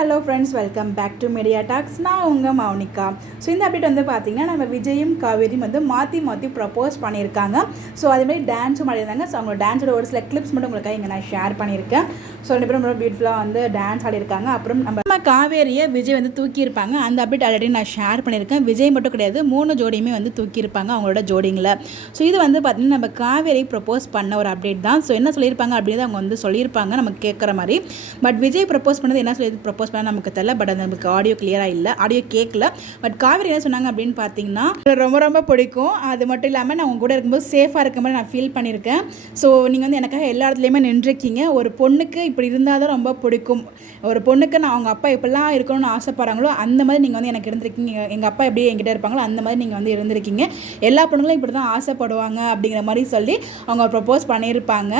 Hello friends, welcome back to media talks. நான் உங்கள் Mounika. So இந்த அப்டேட் வந்து பார்த்திங்கன்னா, நம்ம விஜயும் காவேரியும் வந்து மாற்றி ப்ரப்போஸ் பண்ணியிருக்காங்க. ஸோ அதேமாதிரி டான்ஸும் ஆடிருந்தாங்க. ஸோ அவங்க டான்ஸோட ஒரு சில கிளிப்ஸ் மட்டும் உங்களுக்காக இங்கே நான் ஷேர் பண்ணியிருக்கேன். ஸோ ரெண்டு பேரும் ரொம்ப பியூட்டிஃபுல்லாக வந்து டான்ஸ் ஆடிருக்காங்க. அப்புறம் நம்ம காவேரியை விஜய் வந்து தூக்கியிருப்பாங்க. அந்த அப்டேட் ஆல்ரெடி நான் ஷேர் பண்ணியிருக்கேன். விஜய் மட்டும் கிடையாது, 3 ஜோடியுமே வந்து தூக்கியிருப்பாங்க அவங்களோட ஜோடிங்களை. ஸோ இது வந்து பார்த்திங்கன்னா நம்ம காவேரி ப்ரப்போஸ் பண்ண ஒரு அப்டேட் தான். ஸோ என்ன சொல்லியிருப்பாங்க அப்படின்னு அவங்க வந்து சொல்லியிருப்பாங்க நமக்கு கேட்குற மாதிரி. பட் விஜய் ப்ரப்போஸ் பண்ணது என்ன சொல்லி ப்ரப்போஸ் பண்ணால் நமக்கு தெரியல. பட் அது நமக்கு ஆடியோ கிளியராக இல்லை, ஆடியோ கேட்கல. பட் காவேரி என்ன சொன்னாங்க அப்படின்னு பார்த்தீங்கன்னா, ரொம்ப பிடிக்கும். அது மட்டும் இல்லாமல் நான் உங்க கூட இருக்கும்போது சேஃபாக இருக்க மாதிரி நான் ஃபீல் பண்ணியிருக்கேன். ஸோ நீங்கள் வந்து எனக்காக எல்லா இடத்துலையுமே நின்றுருக்கீங்க. ஒரு பொண்ணுக்கு இப்படி இருந்தால் தான் ரொம்ப பிடிக்கும். ஒரு பொண்ணுக்கு நான் அவங்க அப்பா எப்படிலாம் இருக்கணும்னு ஆசைப்படுறாங்களோ அந்த மாதிரி நீங்கள் வந்து எனக்கு இருந்திருக்கீங்க. எங்கள் அப்பா எப்படி என்கிட்ட இருப்பாங்களோ அந்த மாதிரி நீங்கள் வந்து இருந்திருக்கீங்க. எல்லா பொண்ணுங்களும் இப்படி தான் ஆசைப்படுவாங்க அப்படிங்கிற மாதிரி சொல்லி அவங்க ப்ரப்போஸ் பண்ணியிருப்பாங்க.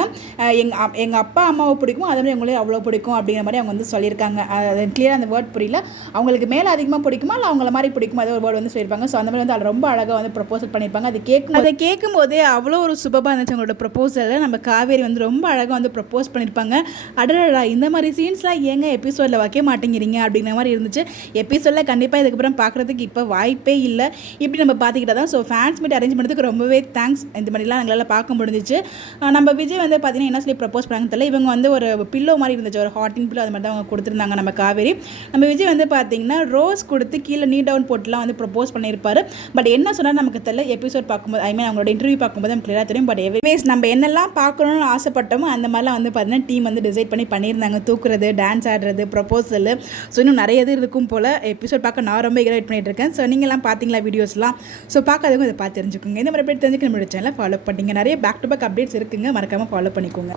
எங்கள் அப்பா அம்மாவை பிடிக்கும், அதே மாதிரி அவங்களே அவ்வளோ பிடிக்கும் அப்படிங்கிற மாதிரி அவங்க வந்து சொல்லியிருக்காங்க. அது கிளியராக அந்த வேர்ட் புரியல. அவங்களுக்கு மேலே அதிகமாக பிடிக்குமா இல்லை அவங்கள மாதிரி பிடிக்குமா, அதே ஒரு வேர்டு வந்து சொல்லியிருப்பாங்க. ஸோ அந்த மாதிரி வந்து ரொம்ப அழகாக வந்து ப்ரப்போசல் பண்ணியிருப்பாங்க. அதை கேட்கும் போதே அவ்வளோ ஒரு சுபமாக இருந்துச்சு அவங்களோட ப்ரப்போசலில். நம்ம காவேரி வந்து ரொம்ப அழகாக வந்து ப்ரப்போஸ் பண்ணியிருப்பாங்க. அடடா, இந்த மாதிரி சீன்ஸ்லாம் ஏங்க எபிசோடில் வைக்க மாட்டேங்கிறீங்க அப்படிங்கிற மாதிரி இருந்துச்சு. எபிசோடில் கண்டிப்பாக இதுக்கப்புறம் பார்க்குறதுக்கு இப்போ வாய்ப்பே இல்லை. இப்படி நம்ம பார்த்துக்கிட்டா தான். ஸோ ஃபேன்ஸ் மீட் அரேஞ்ச் பண்ணுறதுக்கு ரொம்பவே தேங்க்ஸ். இந்த மாதிரிலாம் எங்களால் பார்க்க முடிஞ்சிச்சு. நம்ம விஜய் வந்து பார்த்தீங்கன்னா என்ன சொல்லி ப்ரப்போஸ் பண்ணாங்கன்னு தெரியல. இவங்க வந்து ஒரு பில்லோ மாதிரி இருந்துச்சு, ஒரு ஹாட்டின் பில்லோ, அது மாதிரி தான் அவங்க கொடுத்துருந்தாங்க நம்ம காவேரி. நம்ம விஜய் வந்து பார்த்தீங்கன்னா ரோஸ் கொடுத்து கீழே நீ டவுன் போட்டுலாம் வந்து ப்ரப்போஸ் பண்ணியிருப்பாரு. பட் என்ன சொன்னால் நமக்கு தெரியல. எபிசோட் பார்க்கும்போது, ஐ மீன் அவங்களோட இன்டர்வியூ பார்க்கும்போது நமக்கு கிளியராக தெரியும். பட் எவ்ரிவேஸ் நம்ம என்னெல்லாம் பார்க்கணும்னு ஆசைப்பட்டோமோ அந்த மாதிரிலாம் வந்து பார்த்தீங்கன்னா டீம் வந்து டிசைட் பண்ணியிருந்தாங்க. தூக்குறது, டான்ஸ் ஆடுறது, ப்ரப்போசல், ஸோ இன்னும் நிறைய இது இருக்கும் போல். எபிசோட் பார்க்க நான் ரொம்ப வெயிட் பண்ணிட்டு இருக்கேன். ஸோ நீங்கள்லாம் பார்த்தீங்களா வீடியோஸ்லாம்? ஸோ பார்க்காதவங்க இதை பார்த்து தெரிஞ்சுக்கோங்க. இந்த மாதிரி அப்டேட் தெரிஞ்சுக்க நம்மளோட சேனலை ஃபாலோ பண்ணிங்க. நிறைய பேக் டு பேக் அப்டேட்ஸ் இருக்குங்க, மறக்காமல் ஃபாலோ பண்ணிக்கோங்க.